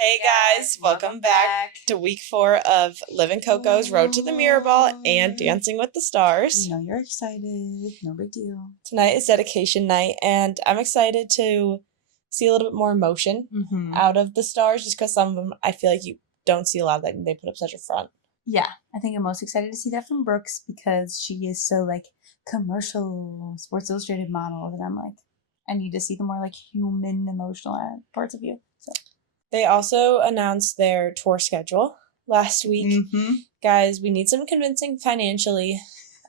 Hey guys, welcome back to week 4 of Liv Coco's Road to the Mirror Ball and Dancing with the Stars. I know you're excited. No big deal. Tonight is dedication night, and I'm excited to see a little bit more emotion out of the stars, just because some of them I feel like you don't see a lot of that, and they put up such a front. Yeah, I think I'm most excited to see that from Brooks because she is so like commercial Sports Illustrated model that I'm like, I need to see the more like human emotional parts of you. So they also announced their tour schedule last week. Guys, we need some convincing financially.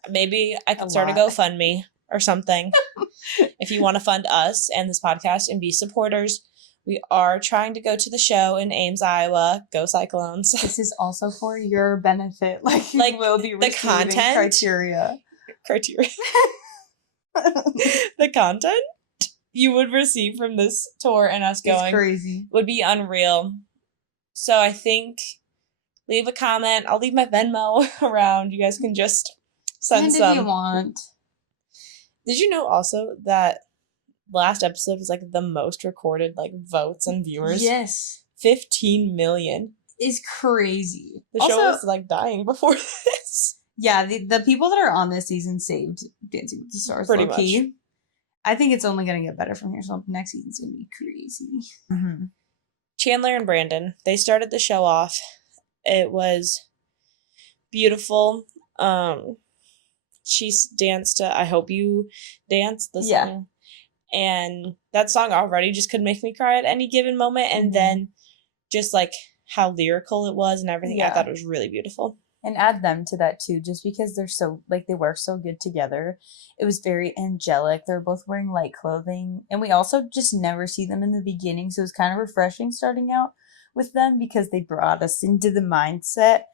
Maybe I can start a GoFundMe or something. If you want to fund us and this podcast and be supporters, we are trying to go to the show in Ames, Iowa. Go Cyclones. This is also for your benefit. Like you will be receiving the content criteria. The content you would receive from this tour and us going crazy would be unreal. So I think leave a comment. I'll leave my Venmo around. You guys can just send some. If you want. Did you know also that last episode was like the most recorded like votes and viewers? Yes. 15 million. Is crazy. The show was like dying before this. Yeah, the people that are on this season saved Dancing with the Stars. Pretty much. I think it's only going to get better from here, so next season's going to be crazy. Chandler and Brandon, they started the show off. It was beautiful. She danced to I Hope You Dance, the song. And that song already just could make me cry at any given moment. And then just like how lyrical it was and everything, I thought it was really beautiful. And add them to that too, just because they're so, like, they work so good together. It was very angelic. They're both wearing light clothing. And we also just never see them in the beginning. So it was kind of refreshing starting out with them because they brought us into the mindset.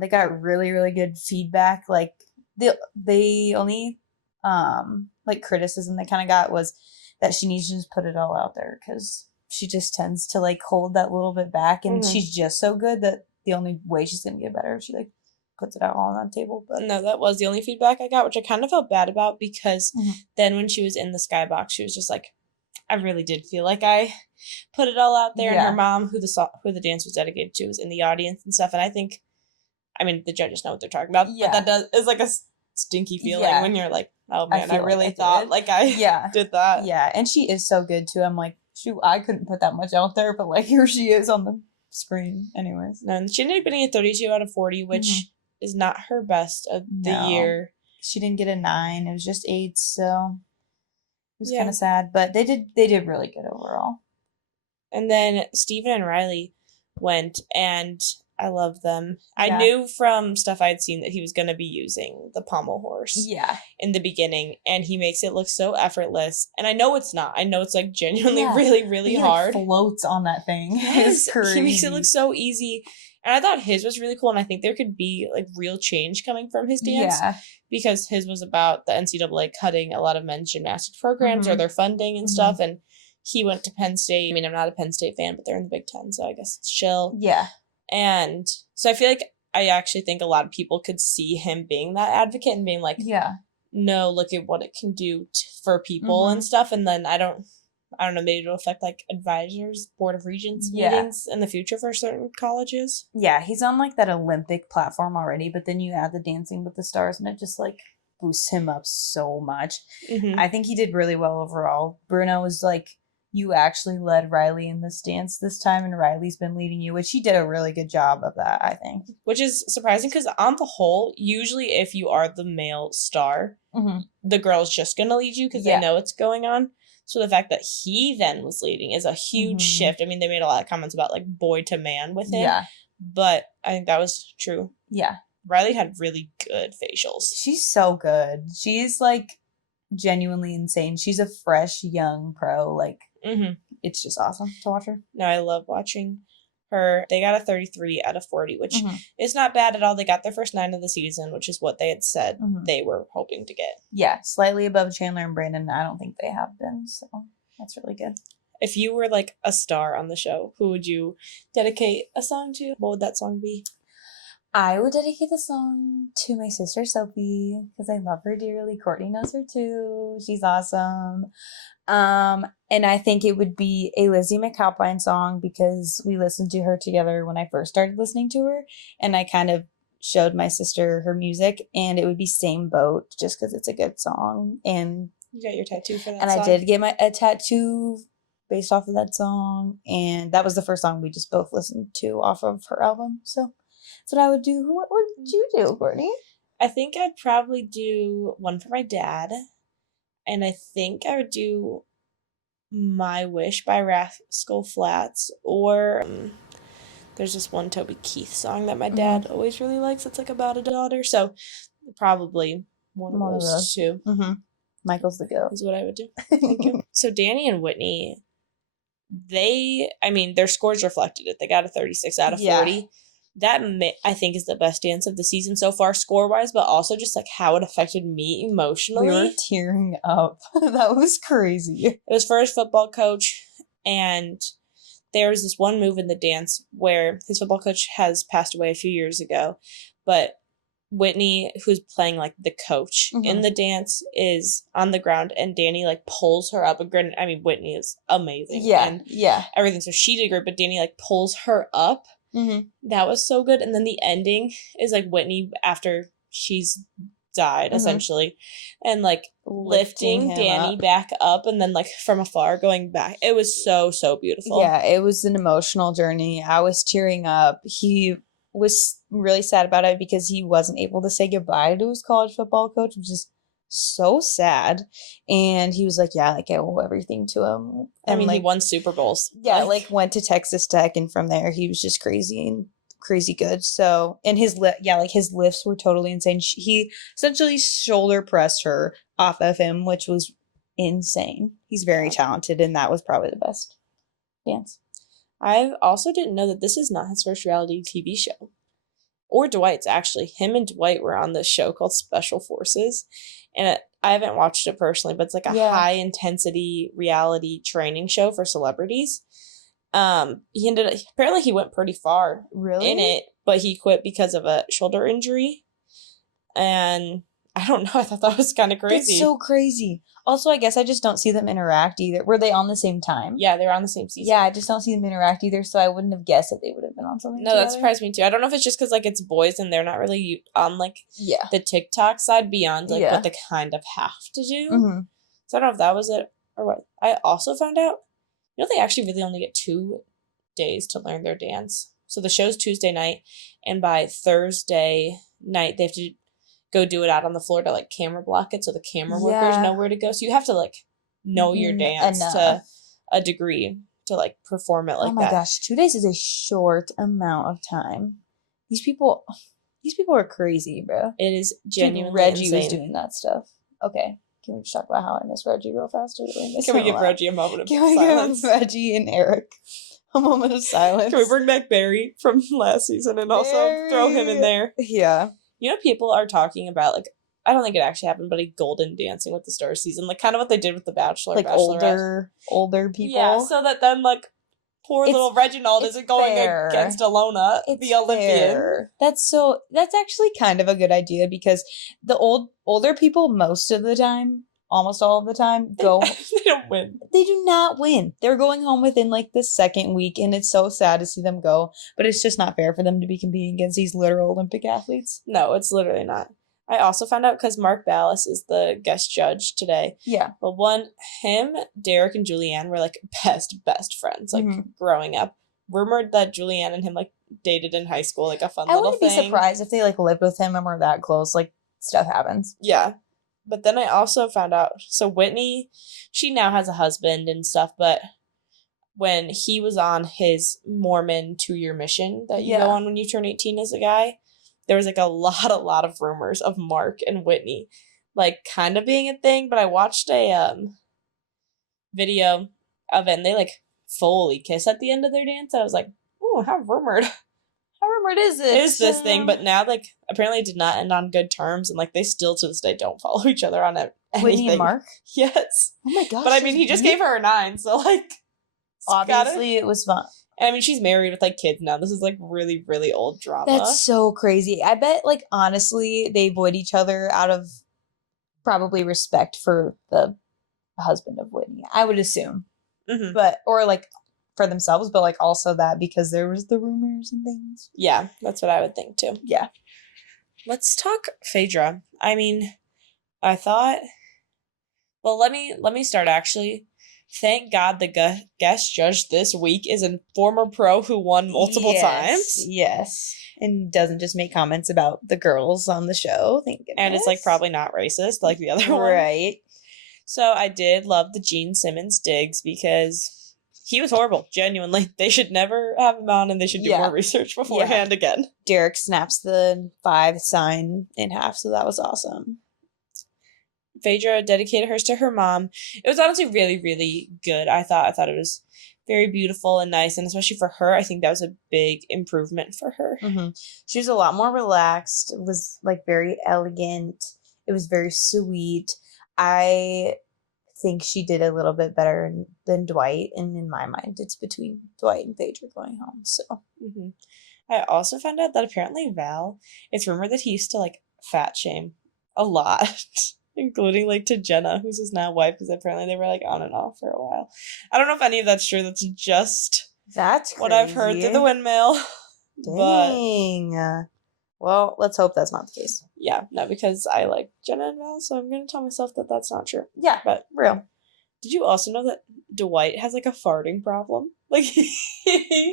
They got really, really good feedback. Like, they only, like, criticism they kind of got was that she needs to just put it all out there because she just tends to, like, hold that little bit back. And she's just so good that the only way she's going to get better is she, like, puts it out all on the table. But no, that was the only feedback I got, which I kind of felt bad about because then when she was in the skybox, she was just like, I really did feel like I put it all out there. And her mom, who the dance was dedicated to, was in the audience and stuff. And I think, I mean, the judges know what they're talking about, but that is like a stinky feeling when you're like, oh man, I really thought like I did that. Yeah, and she is so good too. I'm like, shoot, I couldn't put that much out there, but like here she is on the screen. Anyways, and she ended up getting a 32 out of 40, which is not her best of the year. She didn't get a 9. It was just 8, so it was kind of sad. But they did really good overall. And then Steven and Riley went, and I love them. I knew from stuff I'd seen that he was going to be using the pommel horse in the beginning, and he makes it look so effortless. And I know it's not. I know it's like genuinely really, really hard. He floats on that thing. Yes, he makes it look so easy. And I thought his was really cool, and I think there could be like real change coming from his dance because his was about the NCAA cutting a lot of men's gymnastics programs or their funding and stuff, and he went to Penn State. I mean, I'm not a Penn State fan, but they're in the Big Ten, so I guess it's chill. Yeah. And so I feel like I actually think a lot of people could see him being that advocate and being like, no, look at what it can do for people and stuff. And then I don't know, maybe it'll affect like advisors, board of regents meetings in the future for certain colleges. Yeah, he's on like that Olympic platform already, but then you add the Dancing with the Stars and it just like boosts him up so much. I think he did really well overall. Bruno was like, you actually led Riley in this dance this time, and Riley's been leading you, which he did a really good job of that, I think. Which is surprising because on the whole, usually if you are the male star, the girl's just going to lead you because they know what's going on. So the fact that he then was leading is a huge shift. I mean, they made a lot of comments about like boy to man with him, but I think that was true. Yeah. Riley had really good facials. She's so good. She's like genuinely insane. She's a fresh young pro, like, it's just awesome to watch her. No, I love watching her. They got a 33 out of 40, which is not bad at all. They got their first 9 of the season, which is what they had said they were hoping to get. Yeah, slightly above Chandler and Brandon. I don't think they have been, so that's really good. If you were like a star on the show, who would you dedicate a song to? What would that song be? I would dedicate the song to my sister Sophie because I love her dearly. Courtney knows her too. She's awesome. And I think it would be a Lizzie McAlpine song because we listened to her together when I first started listening to her, and I kind of showed my sister her music, and it would be Same Boat just because it's a good song. And you got your tattoo for that and song? I did get a tattoo based off of that song, and that was the first song we just both listened to off of her album. So that's what I would do. What would you do, Courtney? I think I'd probably do one for my dad, and I think I would do My Wish by Rascal Flatts, or there's this one Toby Keith song that my dad always really likes. It's like about a daughter, so probably one of those two. Michael's the goat. Is what I would do. Thank you. So Danny and Whitney, their scores reflected it. They got a 36 out of 40. That, I think, is the best dance of the season so far, score-wise, but also just, like, how it affected me emotionally. We were tearing up. That was crazy. It was for his football coach, and there was this one move in the dance where his football coach has passed away a few years ago, but Whitney, who's playing, like, the coach in the dance, is on the ground, and Danny, like, pulls her up. I mean, Whitney is amazing. And everything. So she did great, but Danny, like, pulls her up. That was so good. And then the ending is, like, Whitney after she's died, essentially, and, like, lifting Danny back up, and then, like, from afar going back. It was so, so beautiful. Yeah, it was an emotional journey. I was tearing up. He was really sad about it because he wasn't able to say goodbye to his college football coach, which is so sad. And he was like, yeah, like, I owe everything to him. And I mean, like, he won Super Bowls. Yeah, like went to Texas Tech, and from there he was just crazy good. So, and his lifts were totally insane. He essentially shoulder pressed her off of him, which was insane. He's very talented, and that was probably the best dance. I also didn't know that this is not his first reality TV show. Or Dwight's, actually. Him and Dwight were on this show called Special Forces. And I haven't watched it personally, but it's like a high-intensity reality training show for celebrities. Apparently he went pretty far in it, but he quit because of a shoulder injury. And I don't know, I thought that was kind of crazy. That's so crazy. Also, I guess I just don't see them interact either. Were they on the same time? Yeah, they were on the same season. Yeah, I just don't see them interact either, so I wouldn't have guessed that they would have been on something together. That surprised me too. I don't know if it's just because, like, it's boys and they're not really on, like, the TikTok side beyond, like, what they kind of have to do. So I don't know if that was it or what. I also found out, they actually really only get 2 days to learn their dance. So the show's Tuesday night, and by Thursday night, they have to go do it out on the floor to, like, camera block it so the camera workers know where to go. So you have to, like, know your dance to a degree to, like, perform it like that. Oh my gosh, 2 days is a short amount of time. These people are crazy, bro. It is genuinely Reggie insane. was doing that stuff. Okay, can we just talk about how I miss Reggie real fast? Can we give Reggie a moment of silence? Give Reggie and Eric a moment of silence? Can we bring back Barry from last season and also throw him in there? Yeah. You know, people are talking about, like, I don't think it actually happened, but a golden Dancing with the Stars season, like, kind of what they did with The Bachelor. Like, older people. Yeah, so that then, like, poor little Reginald isn't going against Alona, the Olympian. That's actually kind of a good idea because the older people most of the time, almost all of the time, go. They don't win. They do not win. They're going home within, like, the second week, and it's so sad to see them go. But it's just not fair for them to be competing against these literal Olympic athletes. No, it's literally not. I also found out because Mark Ballas is the guest judge today. Yeah. But him, Derek, and Julianne were, like, best friends, like, growing up. Rumored that Julianne and him, like, dated in high school, like, a fun little thing. I wouldn't be surprised if they, like, lived with him and were that close. Like, stuff happens. Yeah. But then I also found out, so Whitney, she now has a husband and stuff, but when he was on his Mormon 2-year mission that you go on when you turn 18 as a guy, there was, like, a lot of rumors of Mark and Whitney, like, kind of being a thing, but I watched a video of it, and they, like, fully kiss at the end of their dance, and I was like, ooh, how rumored is this thing? But now, like, apparently it did not end on good terms, and, like, they still to this day don't follow each other on anything. Whitney and Mark? Yes. Oh my gosh. But I mean, he just gave her a 9, so, like, obviously it was fun. And I mean, she's married with, like, kids now. This is, like, really, really old drama. That's so crazy. I bet, like, honestly, they avoid each other out of probably respect for the husband of Whitney. I would assume. Mm-hmm. But, or, like, for themselves, but, like, also that because there was the rumors and things. Yeah, that's what I would think, too. Yeah. Let's talk Phaedra. I mean, I thought... Well, let me start, actually. Thank God the guest judge this week is a former pro who won multiple times. Yes. And doesn't just make comments about the girls on the show. Thank goodness. And it's, like, probably not racist like the other one. Right. So I did love the Gene Simmons digs because he was horrible, genuinely. They should never have him on, and they should do more research beforehand again. Derek snaps the 5 sign in half, so that was awesome. Phaedra dedicated hers to her mom. It was honestly really, really good. I thought it was very beautiful and nice, and especially for her, I think that was a big improvement for her. Mm-hmm. She was a lot more relaxed. It was, like, very elegant. It was very sweet. I think she did a little bit better than Dwight, and in my mind, it's between Dwight and Phaedra going home. So, I also found out that apparently Val, it's rumored that he used to, like, fat shame a lot. Including, like, to Jenna, who's his now wife, because apparently they were, like, on and off for a while. I don't know if any of that's true. That's just what I've heard through the windmill. Dang. But, well, let's hope that's not the case. Yeah, no, because I like Jenna and Val, so I'm going to tell myself that that's not true. Yeah, but real. Did you also know that Dwight has, like, a farting problem? Like,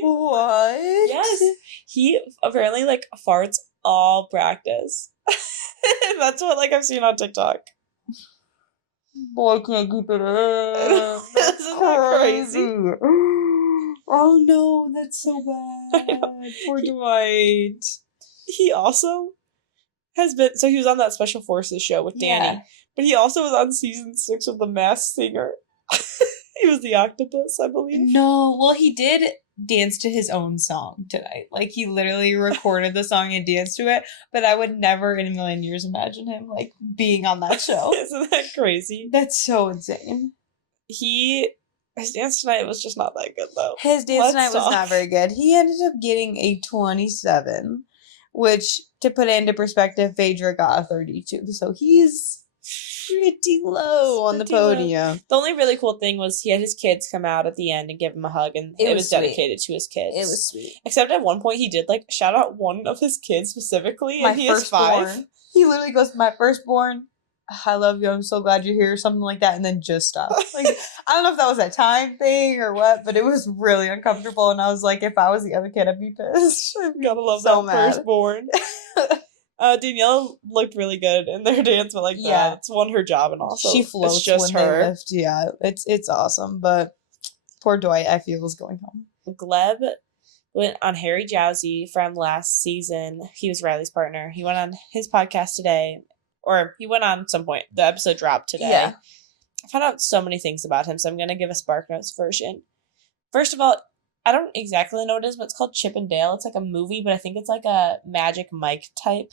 what? Yes. He apparently, like, farts all practice. That's what, like, I've seen on TikTok. Boy, can't keep it up. Isn't that crazy? Oh no, that's so bad. Poor Dwight. He also has been, so he was on that Special Forces show with Danny, but he also was on season 6 of The Masked Singer. He was the octopus, I believe. No, well, he did dance to his own song tonight. Like, he literally recorded the song and danced to it, but I would never in a million years imagine him, like, being on that show. Isn't that crazy? That's so insane. His dance tonight was just not that good, though. His dance tonight was not very good. He ended up getting a 27, which, to put it into perspective, Phaedra got a 32, so he's pretty low on the podium. The only really cool thing was he had his kids come out at the end and give him a hug, and it was dedicated to his kids. It was sweet. Except at one point he did, like, shout out one of his kids specifically, and he is 5. He literally goes, "My firstborn, I love you, I'm so glad you're here," something like that, and then just stopped. Like, I don't know if that was a time thing or what, but it was really uncomfortable, and I was like, if I was the other kid, I'd be pissed. I've gotta love so that mad. Firstborn. Danielle looked really good in their dance, but, like, it's one her job, and also she floats it's just when her. They lift. Yeah, it's awesome, but poor Dwight, I feel, is going home. Gleb went on Harry Jowsey from last season. He was Riley's partner. He went on his podcast today, or he went on some point. The episode dropped today. Yeah. I found out so many things about him, so I'm going to give a Spark Notes version. First of all, I don't exactly know what it is, but it's called Chip and Dale. It's like a movie, but I think it's like a Magic Mike type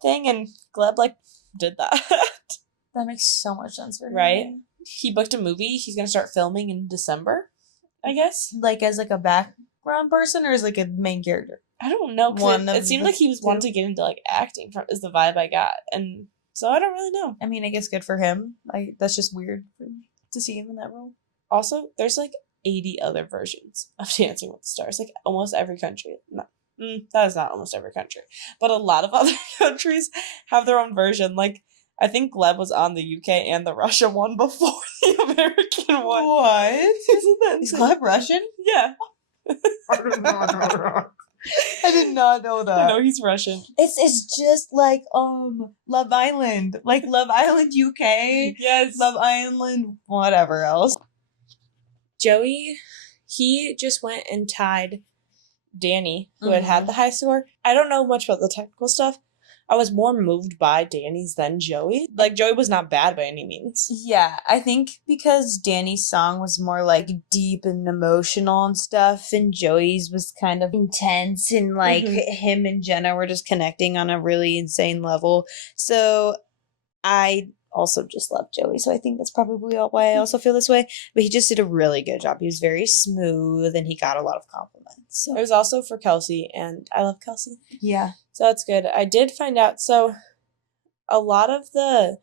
thing, and Gleb, like, did that. That makes so much sense for him. Right? He booked a movie. He's going to start filming in December, I guess. Like, as, like, a background person, or as, like, a main character? I don't know. It seemed like he was wanting to get into, like, acting, is the vibe I got. And so I don't really know. I mean, I guess good for him. That's just weird to see him in that role. Also, there's, like, 80 other versions of Dancing with the Stars. Like, almost every country. That is not almost every country. But a lot of other countries have their own version. Like, I think Gleb was on the UK and the Russia one before the American one. What? Isn't that Is Gleb Russian? Yeah. I did not know that. I did not know that. No, he's Russian. It's just like Love Island. Like Love Island UK. Yes. Love Island whatever else. Joey, he just went and tied Danny, who had the high score. I don't know much about the technical stuff. I was more moved by Danny's than Joey. Like, Joey was not bad by any means. Yeah, I think because Danny's song was more, like, deep and emotional and stuff, and Joey's was kind of intense, and, like, him and Jenna were just connecting on a really insane level. So I also just love Joey, so I think that's probably why I also feel this way. But he just did a really good job. He was very smooth, and he got a lot of compliments. So. It was also for Kelsey, and I love Kelsey. Yeah. So that's good. I did find out, so a lot of the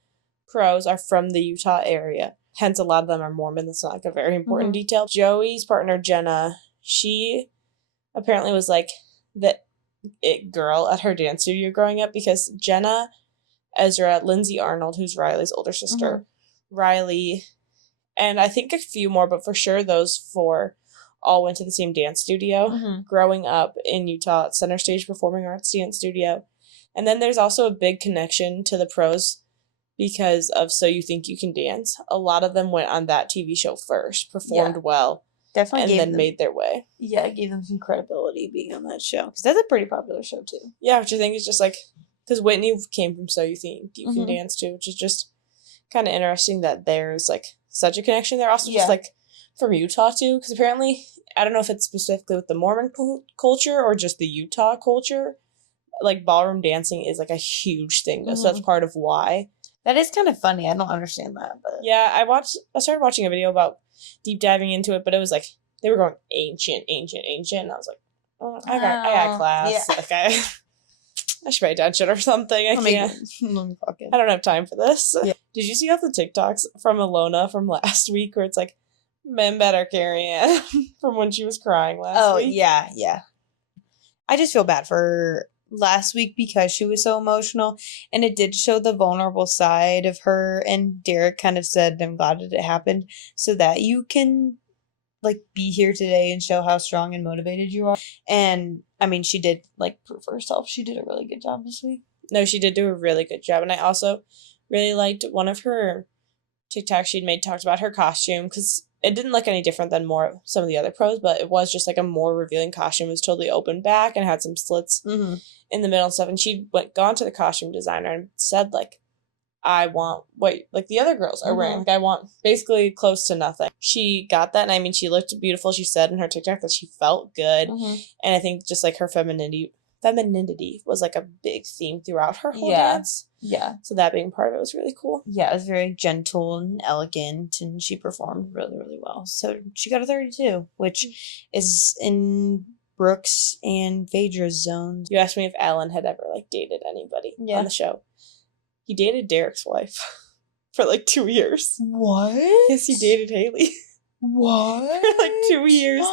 pros are from the Utah area. Hence, a lot of them are Mormon. That's not like a very important detail. Joey's partner, Jenna, she apparently was like the it girl at her dance studio growing up because Jenna, Ezra, Lindsay Arnold, who's Riley's older sister, Riley, and I think a few more, but for sure those 4 all went to the same dance studio growing up in Utah at Center Stage Performing Arts Dance Studio. And then there's also a big connection to the pros because of So You Think You Can Dance. A lot of them went on that TV show first, performed well, definitely, and then made their way. Yeah, it gave them some credibility being on that show. Because that's a pretty popular show, too. Yeah, which I think is just like, because Whitney came from So You Think You Can Dance, too, which is just kind of interesting that there's, like, such a connection. They're also just, like, from Utah, too, because apparently, I don't know if it's specifically with the Mormon culture or just the Utah culture, like, ballroom dancing is, like, a huge thing, though, so that's part of why. That is kind of funny. I don't understand that, but... Yeah, I started watching a video about deep diving into it, but it was, like, they were going ancient, and I was like, oh, I got class. Yeah. Okay. I should pay attention or something. I don't have time for this. Yeah. Did you see all the TikToks from Alona from last week where it's like, men better carry on from when she was crying last week? Oh, yeah. I just feel bad for her last week because she was so emotional, and it did show the vulnerable side of her, and Derek kind of said, I'm glad that it happened so that you can like be here today and show how strong and motivated you are. And I mean, she did like prove herself. She did a really good job this week. No, she did do a really good job. And I also really liked one of her TikToks she'd made talked about her costume because it didn't look any different than some of the other pros, but it was just like a more revealing costume. It was totally open back and had some slits in the middle and stuff. And she'd gone to the costume designer and said like, I want what like the other girls are wearing. Like I want basically close to nothing. She got that, and I mean, she looked beautiful. She said in her TikTok that she felt good, and I think just like her femininity was like a big theme throughout her whole dance. Yeah. So that being part of it was really cool. Yeah, it was very gentle and elegant, and she performed really, really well. So she got a 32, which is in Brooks and Phaedra's zones. You asked me if Alan had ever like dated anybody on the show. He dated Derek's wife for like 2 years. What? Yes, he dated Haley. What? For like 2 years.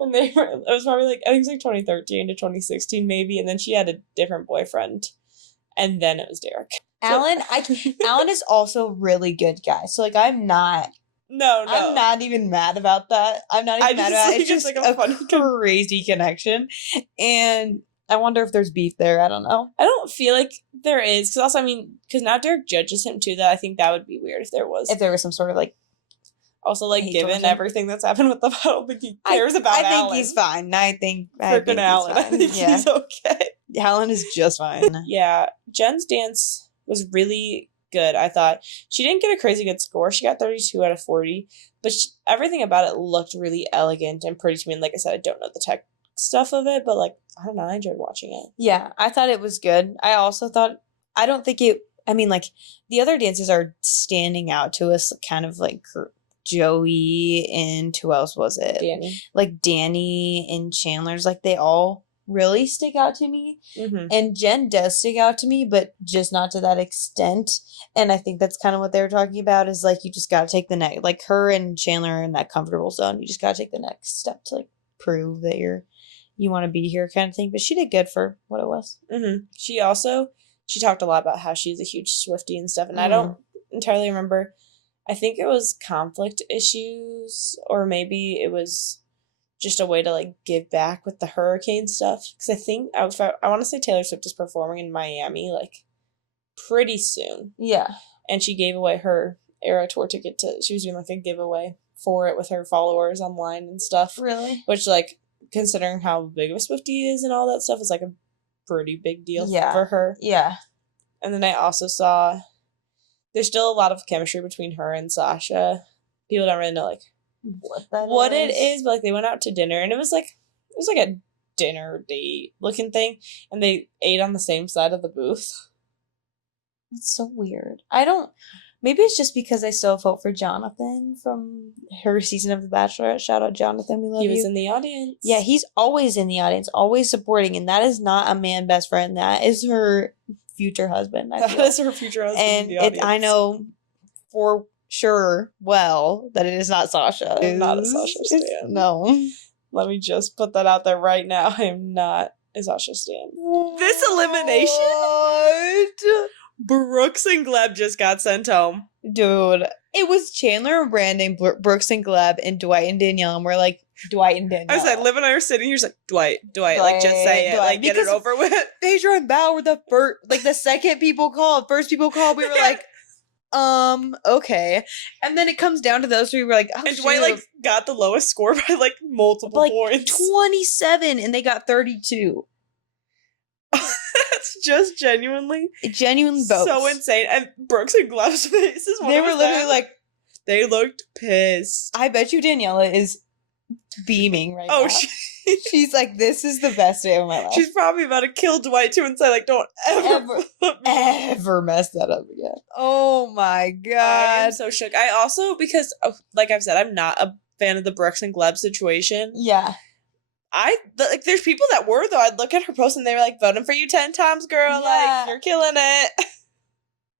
And it was probably like, I think it was like 2013 to 2016 maybe, and then she had a different boyfriend. And then it was Derek. Alan is also a really good guy. So like I'm not even mad about that. I'm not even mad about it. It's just like a funny crazy connection. And I wonder if there's beef there. I don't know. I don't feel like there is. Because also, I mean, because now Derek judges him too. That I think that would be weird if there was. If there was some sort of like. Also, like, given everything that's happened with them, I don't think he cares about Alan. I think he's fine. I think Alan. I think he's okay. Alan is just fine. Yeah. Jen's dance was really good, I thought. She didn't get a crazy good score. She got 32 out of 40. But everything about it looked really elegant and pretty to me. And like I said, I don't know the tech stuff of it, but like, I don't know. I enjoyed watching it. Yeah, I thought it was good. I also thought, I don't think it, I mean, like, the other dances are standing out to us kind of like Joey and who else was it? Danny. Like Danny and Chandler's, like they all really stick out to me. And Jen does stick out to me, but just not to that extent. And I think that's kind of what they were talking about is like you just got to take the next, like her and Chandler are in that comfortable zone. You just got to take the next step to like prove that you want to be here kind of thing. But she did good for what it was. She talked a lot about how she's a huge Swiftie and stuff. And I don't entirely remember. I think it was conflict issues, or maybe it was just a way to like give back with the hurricane stuff. Because I think I want to say Taylor Swift is performing in Miami like pretty soon. Yeah, and she gave away her Era Tour ticket she was doing like a giveaway for it with her followers online and stuff. Really? Which like considering how big of a Swiftie is and all that stuff is like a pretty big deal for her. Yeah. And then I also saw. There's still a lot of chemistry between her and Sasha. People don't really know like what it is, but like they went out to dinner and it was like a dinner date looking thing, and they ate on the same side of the booth. It's so weird. Maybe it's just because I still vote for Jonathan from her season of The Bachelorette. Shout out Jonathan, we love you. He was in the audience. Yeah, he's always in the audience, always supporting, and that is not a man best friend. That is her future husband. That is her future husband and in the audience. I know for sure that it is not Sasha. I'm not a Sasha stan. No. Let me just put that out there right now. I am not a Sasha stan. This elimination? What? Brooks and Gleb just got sent home. Dude, it was Chandler and Brandon, Brooks and Gleb, and Dwight and Danielle, and we're like, Dwight and Danielle. I said, Liv and I are sitting here, just like, Dwight, like, just say it, like, get it over with. Phaedra and Bao were the second people called. First people called, we were like, okay. And then it comes down to those three, we're like, oh, and Dwight, like, got the lowest score by, like, multiple points. 27, and they got 32. That's just genuine votes. So insane. And Brooks and Gleb's faces. They were literally like, they looked pissed. I bet you Daniela is beaming right now. She's like, this is the best day of my life. She's probably about to kill Dwight too and say, like, don't ever mess that up again. Oh my god. I am so shook. I also, because, like I've said, I'm not a fan of the Brooks and Gleb situation. Yeah. There's people that were, though. I'd look at her post and they were like, voting for you 10 times, girl. Yeah. Like, you're killing it.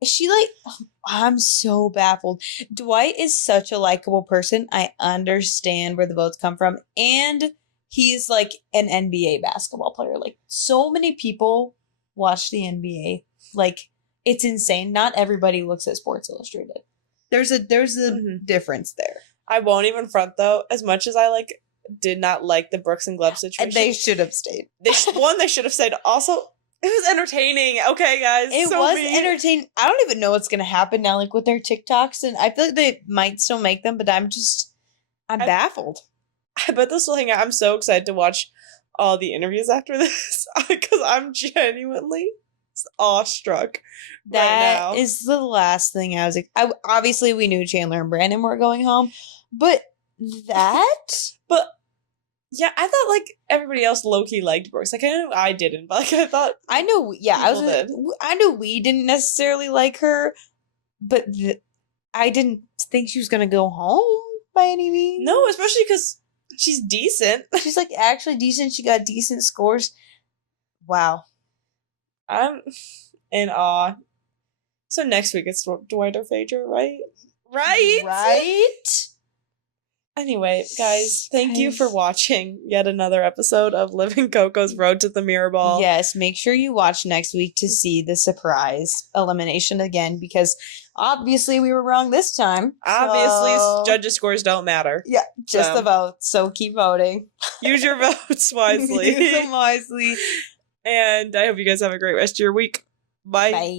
Is she like, I'm so baffled. Dwight is such a likable person. I understand where the votes come from. And he's like an NBA basketball player. Like, so many people watch the NBA. Like, it's insane. Not everybody looks at Sports Illustrated. There's a difference there. I won't even front, though. As much as I, did not like the Brooks and Gleb situation. And they should have stayed. They should have stayed. Also, it was entertaining. Okay, guys. It was entertaining. I don't even know what's going to happen now, with their TikToks. And I feel like they might still make them, but I'm baffled. I bet they'll still hang out. I'm so excited to watch all the interviews after this. Because I'm genuinely awestruck right now. That is the last thing I was... obviously, we knew Chandler and Brandon were going home. But that... But yeah, I thought everybody else low-key liked Brooks. I know I didn't, but I thought I know. Yeah, I know we didn't necessarily like her, but I didn't think she was gonna go home by any means. No, especially because she's decent. She's actually decent. She got decent scores. Wow, I'm in awe. So next week it's Dwight or Phaedra, right? Right. Anyway, guys, thank you for watching yet another episode of Liv Coco's Road to the Mirror Ball. Yes, make sure you watch next week to see the surprise elimination again, because obviously we were wrong this time. Obviously, judges' scores don't matter. Yeah, just the vote, so keep voting. Use your votes wisely. Use them wisely. And I hope you guys have a great rest of your week. Bye. Bye.